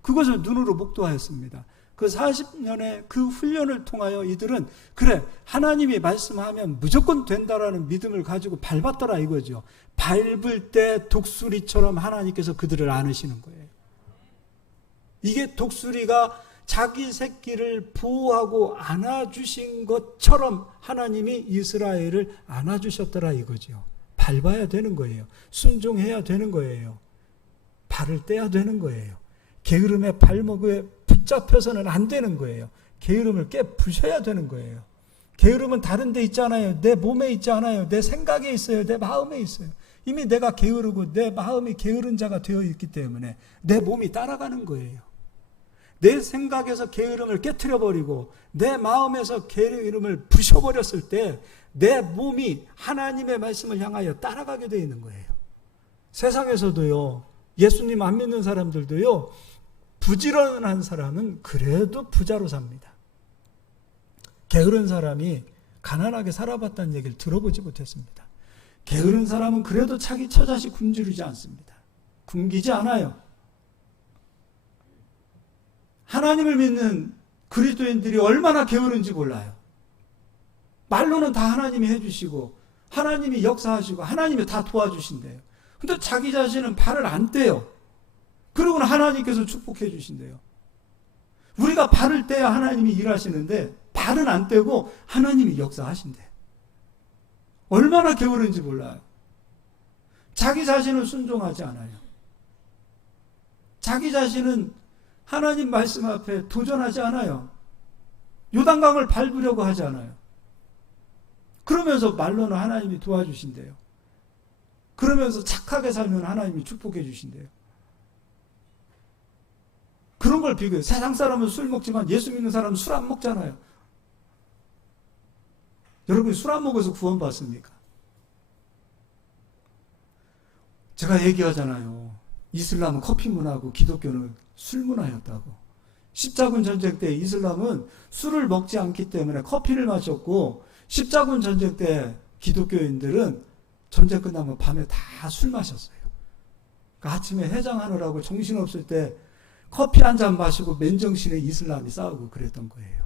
그것을 눈으로 목도하였습니다. 그 40년의 그 훈련을 통하여 이들은 그래 하나님이 말씀하면 무조건 된다라는 믿음을 가지고 밟았더라 이거죠. 밟을 때 독수리처럼 하나님께서 그들을 안으시는 거예요. 이게 독수리가 자기 새끼를 보호하고 안아주신 것처럼 하나님이 이스라엘을 안아주셨더라 이거죠. 밟아야 되는 거예요. 순종해야 되는 거예요. 발을 떼야 되는 거예요. 게으름의 발목에 붙잡혀서는 안 되는 거예요. 게으름을 깨부셔야 되는 거예요. 게으름은 다른 데 있잖아요. 내 몸에 있잖아요. 내 생각에 있어요. 내 마음에 있어요. 이미 내가 게으르고 내 마음이 게으른 자가 되어 있기 때문에 내 몸이 따라가는 거예요. 내 생각에서 게으름을 깨트려버리고 내 마음에서 게으름을 부셔버렸을 때 내 몸이 하나님의 말씀을 향하여 따라가게 되어 있는 거예요. 세상에서도요, 예수님 안 믿는 사람들도요, 부지런한 사람은 그래도 부자로 삽니다. 게으른 사람이 가난하게 살아봤다는 얘기를 들어보지 못했습니다. 게으른 사람은 그래도 자기 처자식 굶주리지 않습니다. 굶기지 않아요. 하나님을 믿는 그리스도인들이 얼마나 게으른지 몰라요. 말로는 다 하나님이 해주시고 하나님이 역사하시고 하나님이 다 도와주신대요. 근데 자기 자신은 발을 안 떼요. 그러고는 하나님께서 축복해 주신대요. 우리가 발을 떼야 하나님이 일하시는데 발은 안 떼고 하나님이 역사하신대. 얼마나 게으른지 몰라요. 자기 자신은 순종하지 않아요. 자기 자신은 하나님 말씀 앞에 도전하지 않아요. 요단강을 밟으려고 하지 않아요. 그러면서 말로는 하나님이 도와주신대요. 그러면서 착하게 살면 하나님이 축복해 주신대요. 그런 걸 비교해요. 세상 사람은 술 먹지만 예수 믿는 사람은 술 안 먹잖아요. 여러분이 술 안 먹어서 구원받습니까? 제가 얘기하잖아요. 이슬람은 커피 문화고 기독교는 술 문화였다고. 십자군 전쟁 때 이슬람은 술을 먹지 않기 때문에 커피를 마셨고, 십자군 전쟁 때 기독교인들은 전쟁 끝나면 밤에 다 술 마셨어요. 그러니까 아침에 해장하느라고 정신없을 때 커피 한 잔 마시고 맨정신에 이슬람이 싸우고 그랬던 거예요.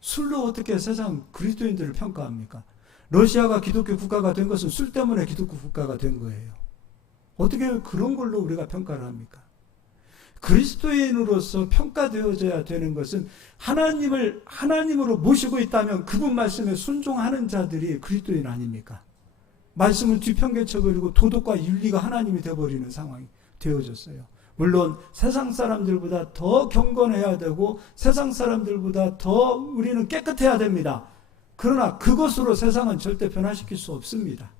술로 어떻게 세상 그리스도인들을 평가합니까? 러시아가 기독교 국가가 된 것은 술 때문에 기독교 국가가 된 거예요. 어떻게 그런 걸로 우리가 평가를 합니까? 그리스도인으로서 평가되어져야 되는 것은 하나님을 하나님으로 모시고 있다면 그분 말씀에 순종하는 자들이 그리스도인 아닙니까? 말씀을 뒤편개쳐버리고 도덕과 윤리가 하나님이 되어버리는 상황이 되어졌어요. 물론 세상 사람들보다 더 경건해야 되고 세상 사람들보다 더 우리는 깨끗해야 됩니다. 그러나 그것으로 세상은 절대 변화시킬 수 없습니다.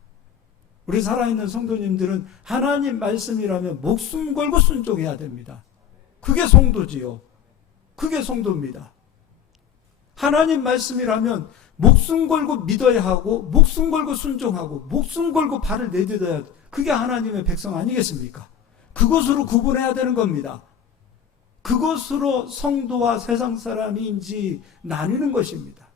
우리 살아있는 성도님들은 하나님 말씀이라면 목숨 걸고 순종해야 됩니다. 그게 성도지요. 그게 성도입니다. 하나님 말씀이라면 목숨 걸고 믿어야 하고 목숨 걸고 순종하고 목숨 걸고 발을 내딛어야, 그게 하나님의 백성 아니겠습니까? 그것으로 구분해야 되는 겁니다. 그것으로 성도와 세상 사람인지 나뉘는 것입니다.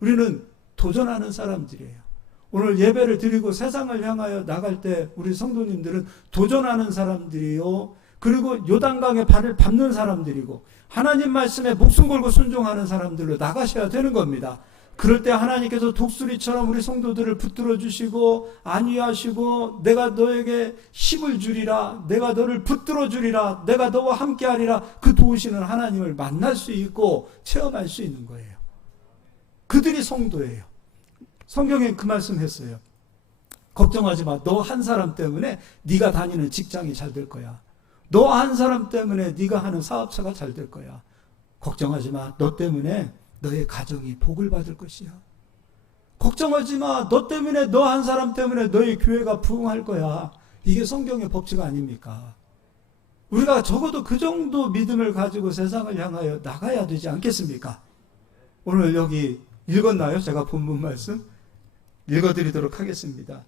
우리는 도전하는 사람들이에요. 오늘 예배를 드리고 세상을 향하여 나갈 때 우리 성도님들은 도전하는 사람들이요, 그리고 요단강에 발을 밟는 사람들이고 하나님 말씀에 목숨 걸고 순종하는 사람들로 나가셔야 되는 겁니다. 그럴 때 하나님께서 독수리처럼 우리 성도들을 붙들어 주시고 안위하시고 내가 너에게 힘을 주리라, 내가 너를 붙들어 주리라, 내가 너와 함께 하리라, 그 도우시는 하나님을 만날 수 있고 체험할 수 있는 거예요. 그들이 성도예요. 성경에 그 말씀 했어요. 걱정하지 마. 너 한 사람 때문에 네가 다니는 직장이 잘 될 거야. 너 한 사람 때문에 네가 하는 사업차가 잘 될 거야. 걱정하지 마. 너 때문에 너의 가정이 복을 받을 것이야. 걱정하지 마. 너 때문에, 너 한 사람 때문에 너의 교회가 부흥할 거야. 이게 성경의 법칙 아닙니까? 우리가 적어도 그 정도 믿음을 가지고 세상을 향하여 나가야 되지 않겠습니까? 오늘 여기 읽었나요? 제가 본문 말씀 읽어드리도록 하겠습니다.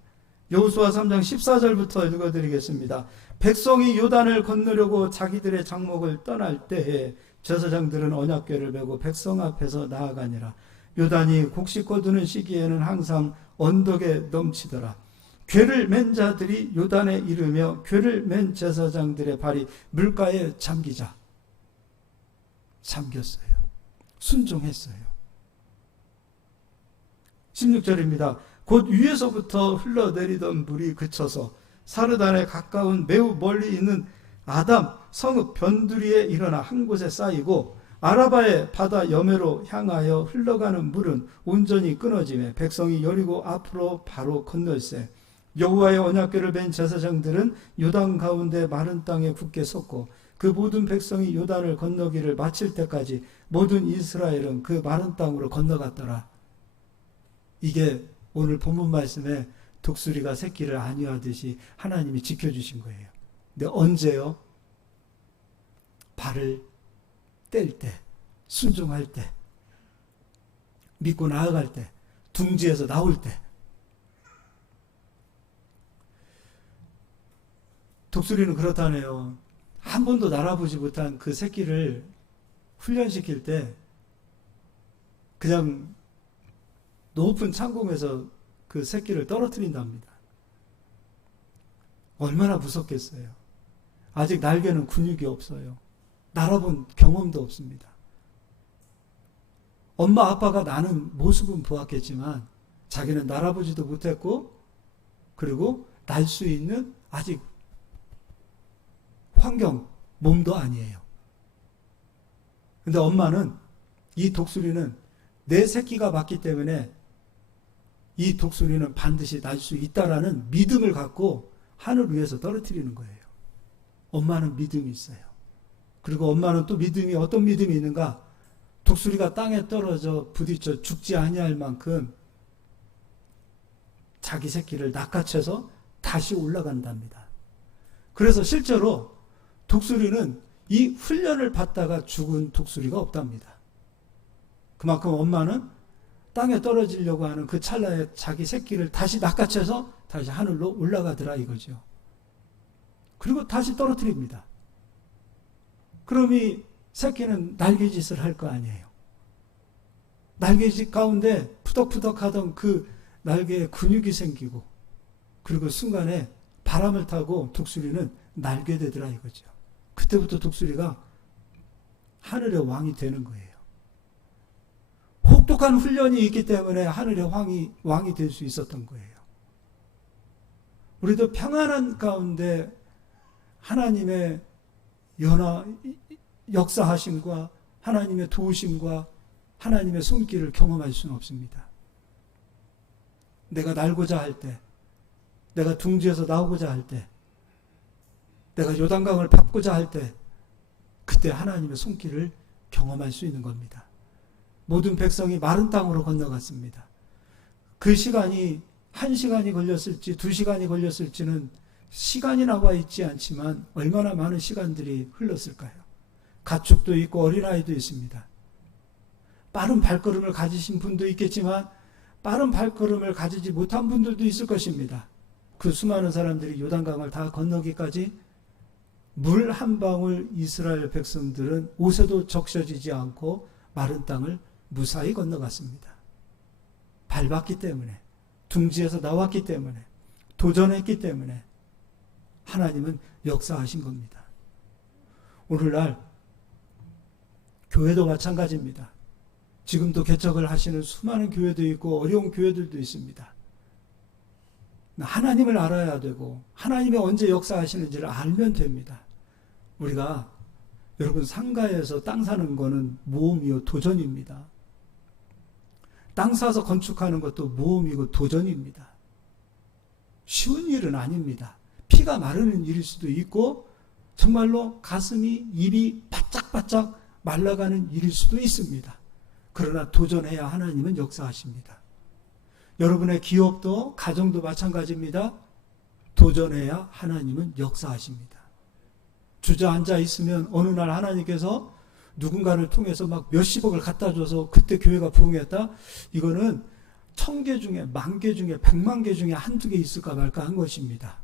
여호수아 3장 14절부터 읽어드리겠습니다. 백성이 요단을 건너려고 자기들의 장목을 떠날 때에 제사장들은 언약궤를 메고 백성 앞에서 나아가니라. 요단이 곡식 거두는 시기에는 항상 언덕에 넘치더라. 궤를 맨 자들이 요단에 이르며 궤를 맨 제사장들의 발이 물가에 잠겼어요. 순종했어요. 16절입니다. 곧 위에서부터 흘러내리던 물이 그쳐서 사르단에 가까운 매우 멀리 있는 아담 성읍 변두리에 일어나 한 곳에 쌓이고 아라바의 바다 여매로 향하여 흘러가는 물은 온전히 끊어지매 백성이 여리고 앞으로 바로 건널세. 여호와의 언약궤를 맨 제사장들은 요단 가운데 마른 땅에 굳게 섰고 그 모든 백성이 요단을 건너기를 마칠 때까지 모든 이스라엘은 그 마른 땅으로 건너갔더라. 이게 오늘 본문 말씀에 독수리가 새끼를 안위하듯이 하나님이 지켜주신 거예요. 근데 언제요? 발을 뗄 때, 순종할 때, 믿고 나아갈 때, 둥지에서 나올 때. 독수리는 그렇다네요. 한 번도 날아보지 못한 그 새끼를 훈련시킬 때 그냥 높은 창공에서 그 새끼를 떨어뜨린답니다. 얼마나 무섭겠어요. 아직 날개는 근육이 없어요. 날아본 경험도 없습니다. 엄마 아빠가 나는 모습은 보았겠지만 자기는 날아보지도 못했고, 그리고 날 수 있는 아직 환경, 몸도 아니에요. 근데 엄마는 이 독수리는 내 새끼가 맞기 때문에 이 독수리는 반드시 날 수 있다라는 믿음을 갖고 하늘 위에서 떨어뜨리는 거예요. 엄마는 믿음이 있어요. 그리고 엄마는 또 믿음이, 어떤 믿음이 있는가? 독수리가 땅에 떨어져 부딪혀 죽지 아니할 만큼 자기 새끼를 낚아채서 다시 올라간답니다. 그래서 실제로 독수리는 이 훈련을 받다가 죽은 독수리가 없답니다. 그만큼 엄마는 땅에 떨어지려고 하는 그 찰나에 자기 새끼를 다시 낚아채서 다시 하늘로 올라가더라 이거죠. 그리고 다시 떨어뜨립니다. 그럼 이 새끼는 날개짓을 할 거 아니에요. 날개짓 가운데 푸덕푸덕 하던 그 날개에 근육이 생기고, 그리고 순간에 바람을 타고 독수리는 날개되더라 이거죠. 그때부터 독수리가 하늘의 왕이 되는 거예요. 혹독한 훈련이 있기 때문에 하늘의 왕이 될 수 있었던 거예요. 우리도 평안한 가운데 하나님의 역사하심과 하나님의 도우심과 하나님의 손길을 경험할 수는 없습니다. 내가 날고자 할 때, 내가 둥지에서 나오고자 할 때, 내가 요단강을 밟고자 할 때, 그때 하나님의 손길을 경험할 수 있는 겁니다. 모든 백성이 마른 땅으로 건너갔습니다. 그 시간이 1시간이 걸렸을지 2시간이 걸렸을지는 시간이 나와 있지 않지만 얼마나 많은 시간들이 흘렀을까요? 가축도 있고 어린아이도 있습니다. 빠른 발걸음을 가지신 분도 있겠지만 빠른 발걸음을 가지지 못한 분들도 있을 것입니다. 그 수많은 사람들이 요단강을 다 건너기까지 물 한 방울 이스라엘 백성들은 옷에도 적셔지지 않고 마른 땅을 무사히 건너갔습니다. 밟았기 때문에, 둥지에서 나왔기 때문에, 도전했기 때문에 하나님은 역사하신 겁니다. 오늘날 교회도 마찬가지입니다. 지금도 개척을 하시는 수많은 교회도 있고 어려운 교회들도 있습니다. 하나님을 알아야 되고 하나님이 언제 역사하시는지를 알면 됩니다. 우리가 여러분 상가에서 땅 사는 거는 모험이요 도전입니다. 땅 사서 건축하는 것도 모험이고 도전입니다. 쉬운 일은 아닙니다. 피가 마르는 일일 수도 있고 정말로 가슴이 입이 바짝바짝 말라가는 일일 수도 있습니다. 그러나 도전해야 하나님은 역사하십니다. 여러분의 기업도 가정도 마찬가지입니다. 도전해야 하나님은 역사하십니다. 주저앉아 있으면 어느 날 하나님께서 누군가를 통해서 막 몇십억을 갖다 줘서 그때 교회가 부흥했다? 이거는 1000개 중에 10,000개 중에 100만 개 중에 한두 개 있을까 말까 한 것입니다.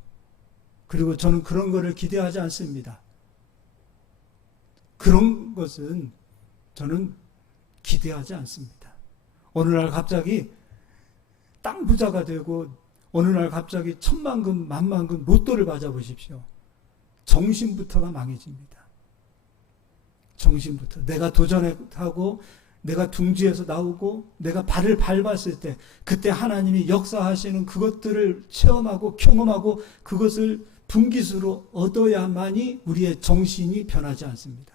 그리고 저는 그런 거를 기대하지 않습니다. 그런 것은 저는 기대하지 않습니다. 어느 날 갑자기 땅 부자가 되고 어느 날 갑자기 1000만금, 10,000,000금 로또를 맞아보십시오. 정신부터가 망해집니다. 정신부터. 내가 도전하고 내가 둥지에서 나오고 내가 발을 밟았을 때 그때 하나님이 역사하시는 그것들을 체험하고 경험하고 그것을 분깃으로 얻어야만이 우리의 정신이 변하지 않습니다.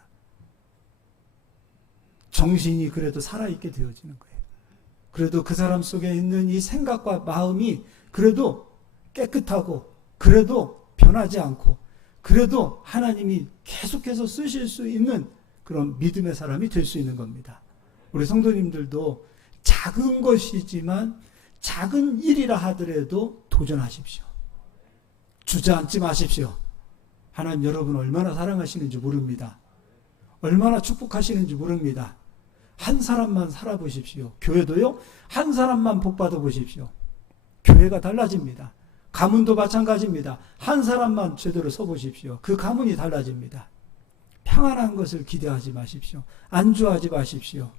정신이 그래도 살아있게 되어지는 거예요. 그래도 그 사람 속에 있는 이 생각과 마음이 그래도 깨끗하고 그래도 변하지 않고 그래도 하나님이 계속해서 쓰실 수 있는 그런 믿음의 사람이 될 수 있는 겁니다. 우리 성도님들도 작은 것이지만 작은 일이라 하더라도 도전하십시오. 주저앉지 마십시오. 하나님 여러분 얼마나 사랑하시는지 모릅니다. 얼마나 축복하시는지 모릅니다. 한 사람만 살아보십시오. 교회도요. 한 사람만 복받아 보십시오. 교회가 달라집니다. 가문도 마찬가지입니다. 한 사람만 제대로 서보십시오. 그 가문이 달라집니다. 평안한 것을 기대하지 마십시오. 안주하지 마십시오.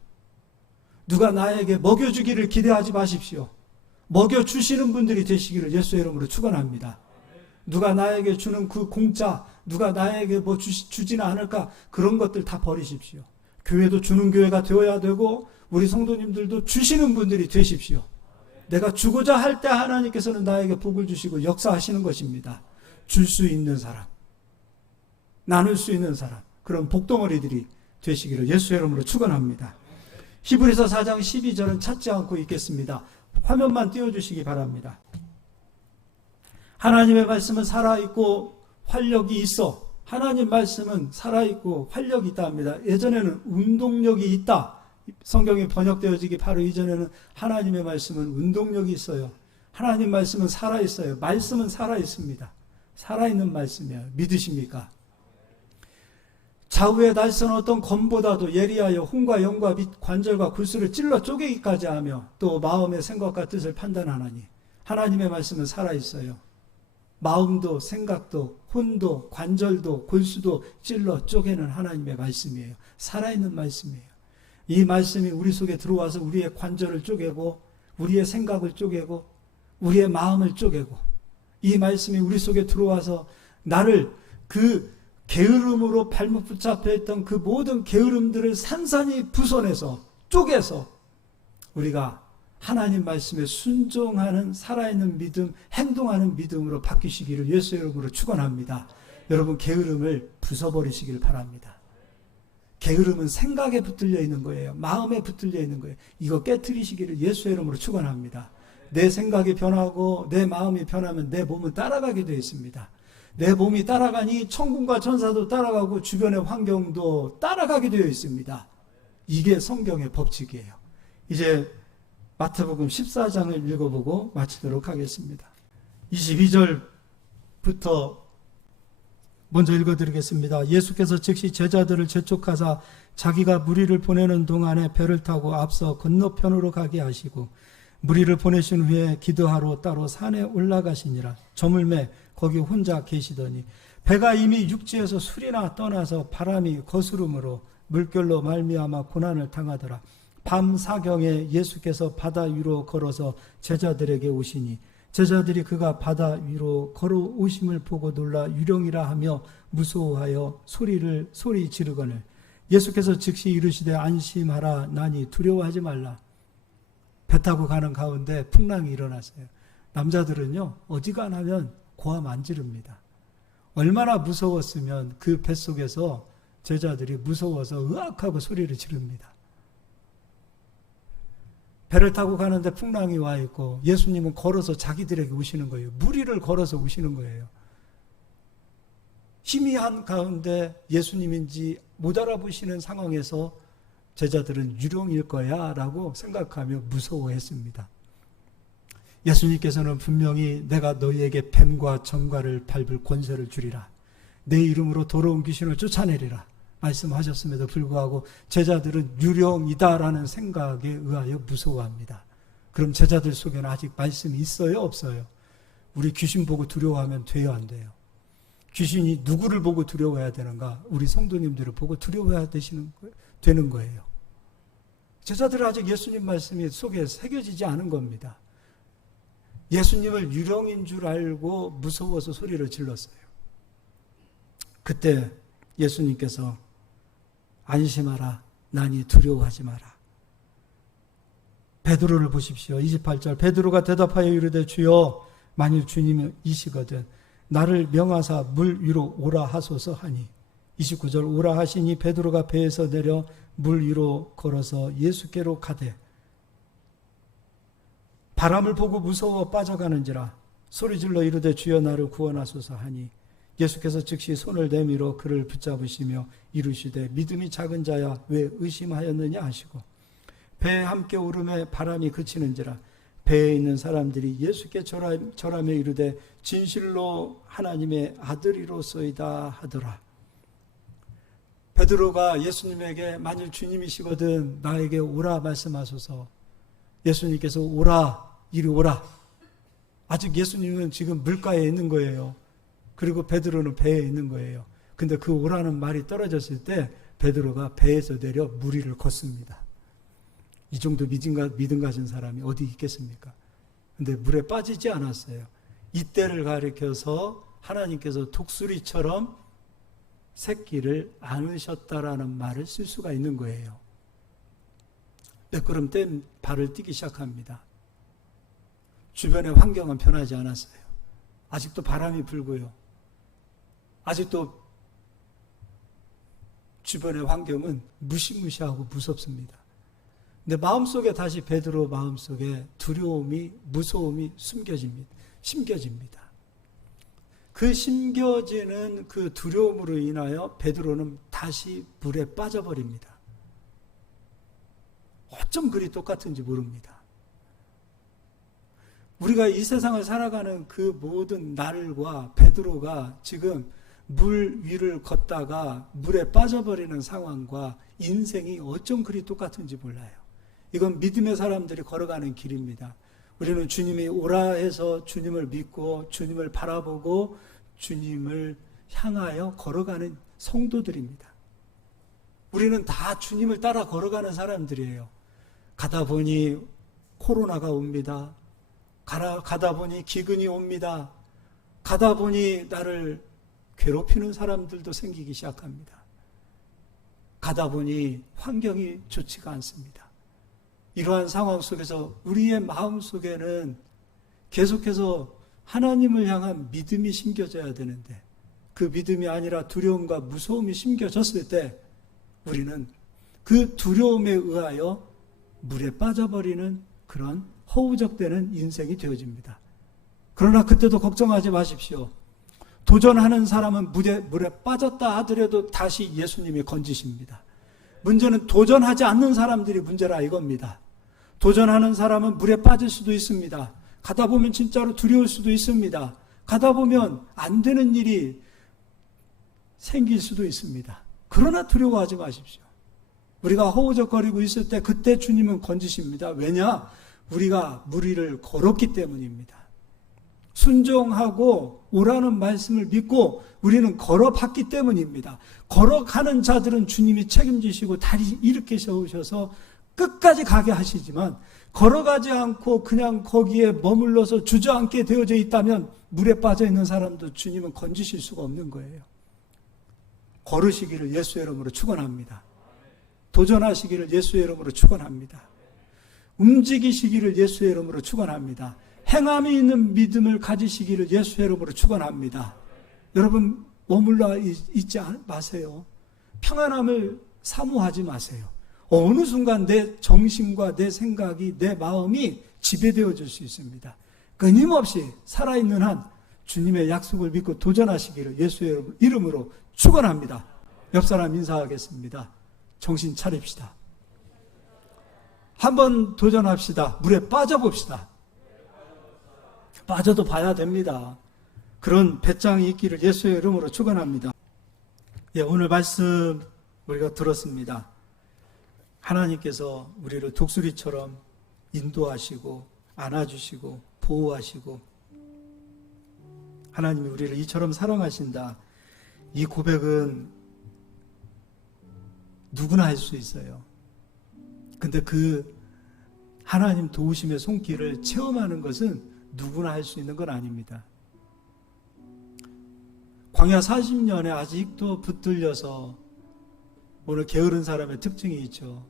누가 나에게 먹여주기를 기대하지 마십시오. 먹여주시는 분들이 되시기를 예수의 이름으로 축원합니다. 누가 나에게 주는 그 공짜, 누가 나에게 뭐 주지는 않을까, 그런 것들 다 버리십시오. 교회도 주는 교회가 되어야 되고 우리 성도님들도 주시는 분들이 되십시오. 내가 주고자 할 때 하나님께서는 나에게 복을 주시고 역사하시는 것입니다. 줄 수 있는 사람, 나눌 수 있는 사람, 그런 복덩어리들이 되시기를 예수의 이름으로 축원합니다. 히브리서 4장 12절은 찾지 않고 있겠습니다. 화면만 띄워주시기 바랍니다. 하나님의 말씀은 살아있고 활력이 있어. 하나님 말씀은 살아있고 활력이 있다 합니다. 예전에는 운동력이 있다. 성경이 번역되어지기 바로 이전에는 하나님의 말씀은 운동력이 있어요. 하나님 말씀은 살아있어요. 말씀은 살아있습니다. 살아있는 말씀이에요. 믿으십니까? 좌우에 날선 어떤 검보다도 예리하여 혼과 영과 및 관절과 골수를 찔러 쪼개기까지 하며 또 마음의 생각과 뜻을 판단하나니 하나님의 말씀은 살아있어요. 마음도 생각도 혼도 관절도 골수도 찔러 쪼개는 하나님의 말씀이에요. 살아있는 말씀이에요. 이 말씀이 우리 속에 들어와서 우리의 관절을 쪼개고 우리의 생각을 쪼개고 우리의 마음을 쪼개고 이 말씀이 우리 속에 들어와서 나를 그 게으름으로 발목 붙잡혀 있던 그 모든 게으름들을 산산히 부숴내서 쪼개서 우리가 하나님 말씀에 순종하는 살아있는 믿음, 행동하는 믿음으로 바뀌시기를 예수의 이름으로 축원합니다. 여러분 게으름을 부숴버리시길 바랍니다. 게으름은 생각에 붙들려 있는 거예요. 마음에 붙들려 있는 거예요. 이거 깨트리시기를 예수의 이름으로 축원합니다. 내 생각이 변하고 내 마음이 변하면 내 몸은 따라가게 되어 있습니다. 내 몸이 따라가니 천군과 천사도 따라가고 주변의 환경도 따라가게 되어 있습니다. 이게 성경의 법칙이에요. 이제 마태복음 14장을 읽어보고 마치도록 하겠습니다. 22절부터 먼저 읽어드리겠습니다. 예수께서 즉시 제자들을 재촉하사 자기가 무리를 보내는 동안에 배를 타고 앞서 건너편으로 가게 하시고 무리를 보내신 후에 기도하러 따로 산에 올라가시니라. 저물매 거기 혼자 계시더니 배가 이미 육지에서 술이나 떠나서 바람이 거스름으로 물결로 말미암아 고난을 당하더라. 밤 사경에 예수께서 바다 위로 걸어서 제자들에게 오시니 제자들이 그가 바다 위로 걸어오심을 보고 놀라 유령이라 하며 무서워하여 소리 지르거늘 예수께서 즉시 이르시되 안심하라 나니 두려워하지 말라. 배 타고 가는 가운데 풍랑이 일어났어요. 남자들은요 어지간하면 고함 안 지릅니다. 얼마나 무서웠으면 그 뱃속에서 제자들이 무서워서 으악하고 소리를 지릅니다. 배를 타고 가는데 풍랑이 와 있고 예수님은 걸어서 자기들에게 오시는 거예요. 무리를 걸어서 오시는 거예요. 희미한 가운데 예수님인지 못 알아보시는 상황에서 제자들은 유령일 거야 라고 생각하며 무서워했습니다. 예수님께서는 분명히 내가 너희에게 뱀과 정갈을 밟을 권세를 주리라. 내 이름으로 더러운 귀신을 쫓아내리라. 말씀하셨음에도 불구하고 제자들은 유령이다라는 생각에 의하여 무서워합니다. 그럼 제자들 속에는 아직 말씀이 있어요? 없어요? 우리 귀신 보고 두려워하면 돼요? 안 돼요? 귀신이 누구를 보고 두려워해야 되는가? 우리 성도님들을 보고 두려워해야 되는 거예요. 제자들은 아직 예수님 말씀이 속에 새겨지지 않은 겁니다. 예수님을 유령인 줄 알고 무서워서 소리를 질렀어요. 그때 예수님께서 안심하라 나니 두려워하지 마라. 베드로를 보십시오. 28절 베드로가 대답하여 이르되 주여 만일 주님이시거든 나를 명하사 물 위로 오라 하소서 하니 29절 오라 하시니 베드로가 배에서 내려 물 위로 걸어서 예수께로 가되 바람을 보고 무서워 빠져가는지라 소리질러 이르되 주여 나를 구원하소서 하니 예수께서 즉시 손을 내밀어 그를 붙잡으시며 이르시되 믿음이 작은 자야 왜 의심하였느냐 하시고 배에 함께 오름에 바람이 그치는지라 배에 있는 사람들이 예수께 절하며 이르되 진실로 하나님의 아들이로소이다 하더라. 베드로가 예수님에게 만일 주님이시거든 나에게 오라 말씀하소서. 예수님께서 오라 이리 오라. 아직 예수님은 지금 물가에 있는 거예요. 그리고 베드로는 배에 있는 거예요. 근데 그 오라는 말이 떨어졌을 때 베드로가 배에서 내려 무리를 걷습니다. 이 정도 믿음 가진 사람이 어디 있겠습니까? 근데 물에 빠지지 않았어요. 이때를 가리켜서 하나님께서 독수리처럼 새끼를 안으셨다라는 말을 쓸 수가 있는 거예요. 몇 걸음 뗀 발을 뛰기 시작합니다. 주변의 환경은 변하지 않았어요. 아직도 바람이 불고요. 아직도 주변의 환경은 무시무시하고 무섭습니다. 근데 마음속에 다시 베드로 마음속에 두려움이, 무서움이 심겨집니다. 그 심겨지는 그 두려움으로 인하여 베드로는 다시 물에 빠져버립니다. 어쩜 그리 똑같은지 모릅니다. 우리가 이 세상을 살아가는 그 모든 날과 베드로가 지금 물 위를 걷다가 물에 빠져버리는 상황과 인생이 어쩜 그리 똑같은지 몰라요. 이건 믿음의 사람들이 걸어가는 길입니다. 우리는 주님이 오라 해서 주님을 믿고 주님을 바라보고 주님을 향하여 걸어가는 성도들입니다. 우리는 다 주님을 따라 걸어가는 사람들이에요. 가다 보니 코로나가 옵니다. 가다 보니 기근이 옵니다. 가다 보니 나를 괴롭히는 사람들도 생기기 시작합니다. 가다 보니 환경이 좋지가 않습니다. 이러한 상황 속에서 우리의 마음 속에는 계속해서 하나님을 향한 믿음이 심겨져야 되는데 그 믿음이 아니라 두려움과 무서움이 심겨졌을 때 우리는 그 두려움에 의하여 물에 빠져버리는 그런 허우적대는 인생이 되어집니다. 그러나 그때도 걱정하지 마십시오. 도전하는 사람은 물에 빠졌다 하더라도 다시 예수님이 건지십니다. 문제는 도전하지 않는 사람들이 문제라 이겁니다. 도전하는 사람은 물에 빠질 수도 있습니다. 가다 보면 진짜로 두려울 수도 있습니다. 가다 보면 안 되는 일이 생길 수도 있습니다. 그러나 두려워하지 마십시오. 우리가 허우적거리고 있을 때 그때 주님은 건지십니다. 왜냐? 우리가 물 위를 걸었기 때문입니다. 순종하고 오라는 말씀을 믿고 우리는 걸어봤기 때문입니다. 걸어가는 자들은 주님이 책임지시고 다리 일으켜 세우셔서 끝까지 가게 하시지만 걸어가지 않고 그냥 거기에 머물러서 주저앉게 되어져 있다면 물에 빠져 있는 사람도 주님은 건지실 수가 없는 거예요. 걸으시기를 예수의 이름으로 축원합니다. 도전하시기를 예수의 이름으로 축원합니다. 움직이시기를 예수의 이름으로 축원합니다. 행함이 있는 믿음을 가지시기를 예수의 이름으로 축원합니다. 여러분 머물러 있지 마세요. 평안함을 사모하지 마세요. 어느 순간 내 정신과 내 생각이 내 마음이 지배되어질 수 있습니다. 끊임없이 살아있는 한 주님의 약속을 믿고 도전하시기를 예수의 이름으로 축원합니다. 옆 사람 인사하겠습니다. 정신 차립시다. 한번 도전합시다. 물에 빠져봅시다. 빠져도 봐야 됩니다. 그런 배짱이 있기를 예수의 이름으로 축원합니다. 예, 오늘 말씀 우리가 들었습니다. 하나님께서 우리를 독수리처럼 인도하시고 안아주시고 보호하시고 하나님이 우리를 이처럼 사랑하신다. 이 고백은 누구나 할 수 있어요. 근데 그 하나님 도우심의 손길을 체험하는 것은 누구나 할 수 있는 건 아닙니다. 광야 40년에 아직도 붙들려서 오늘 게으른 사람의 특징이 있죠.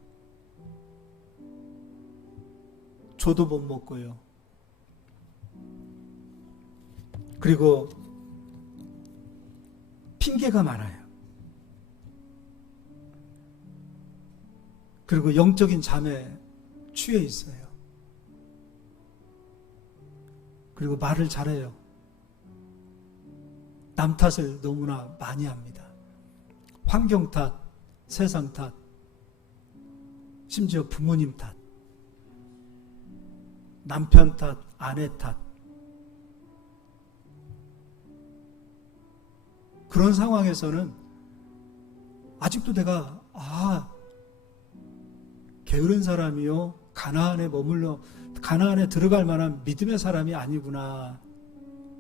조도 못 먹고요. 그리고 핑계가 많아요. 그리고 영적인 잠에 취해 있어요. 그리고 말을 잘해요. 남 탓을 너무나 많이 합니다. 환경 탓, 세상 탓, 심지어 부모님 탓, 남편 탓, 아내 탓. 그런 상황에서는 아직도 내가 게으른 사람이요, 가나안에 들어갈 만한 믿음의 사람이 아니구나.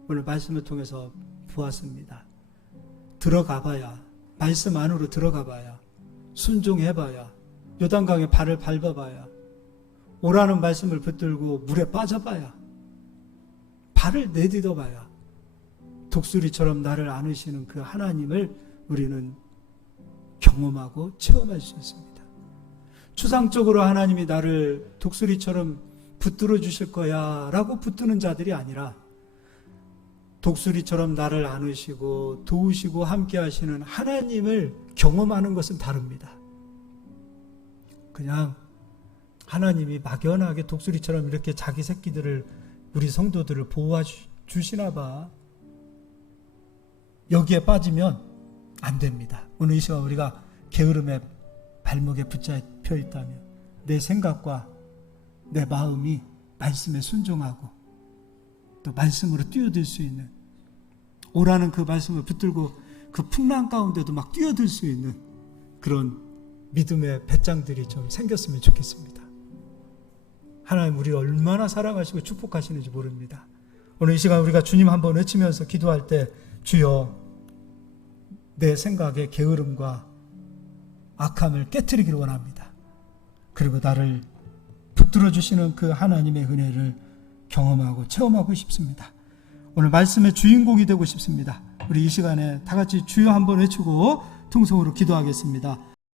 오늘 말씀을 통해서 보았습니다. 들어가봐야, 말씀 안으로 들어가봐야, 순종해봐야, 요단강에 발을 밟아봐야 오라는 말씀을 붙들고 물에 빠져봐야, 발을 내딛어봐야 독수리처럼 나를 안으시는 그 하나님을 우리는 경험하고 체험할 수 있습니다. 추상적으로 하나님이 나를 독수리처럼 붙들어 주실 거야 라고 붙드는 자들이 아니라, 독수리처럼 나를 안으시고 도우시고 함께 하시는 하나님을 경험하는 것은 다릅니다. 그냥 하나님이 막연하게 독수리처럼 이렇게 자기 새끼들을, 우리 성도들을 보호해 주시나 봐, 여기에 빠지면 안 됩니다. 오늘 이 시간 우리가 게으름의 발목에 붙잡혀 있다면 내 생각과 내 마음이 말씀에 순종하고 또 말씀으로 뛰어들 수 있는, 오라는 그 말씀을 붙들고 그 풍랑 가운데도 막 뛰어들 수 있는 그런 믿음의 배짱들이 좀 생겼으면 좋겠습니다. 하나님 우리를 얼마나 사랑하시고 축복하시는지 모릅니다. 오늘 이 시간 우리가 주님 한번 외치면서 기도할 때, 주여 내 생각의 게으름과 악함을 깨트리기를 원합니다. 그리고 나를 붙들어 주시는 그 하나님의 은혜를 경험하고 체험하고 싶습니다. 오늘 말씀의 주인공이 되고 싶습니다. 우리 이 시간에 다 같이 주여 한번 외치고 통성으로 기도하겠습니다.